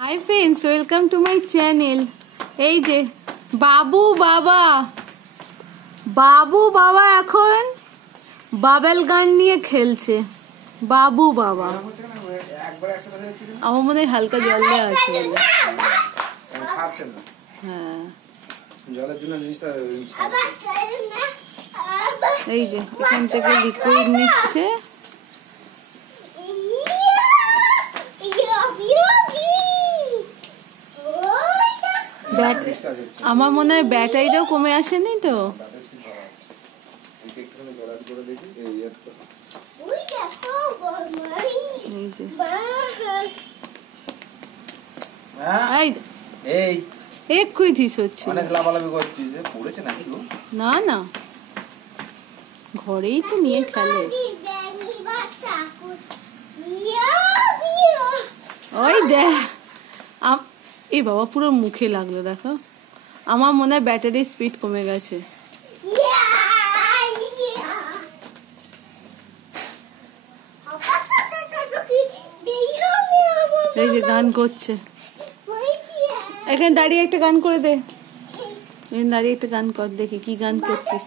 Hi friends, welcome to my channel. এই যে বাবু বাবা এখন বাবেল গান নিয়ে খেলছে। বাবু বাবা আমার মনে হয় হালকা জল দেওয়া আছে বলে। হ্যাঁ, এই যে এখান থেকে লিকুইড নিচ্ছে। আমার মনে হয় ব্যাটারিটাও কমে আসেনি তো। না না, ঘরেই তো নিয়ে খেলে। ওই দেখ, এই বাবা পুরো মুখে লাগলো। দেখো, আমার মনে হয় ব্যাটারির স্পিড কমে গেছে। এই যে গান করছে, এখানে দাঁড়িয়ে একটা গান করে দে। দাঁড়িয়ে একটা গান কর, দেখি কি গান করছিস।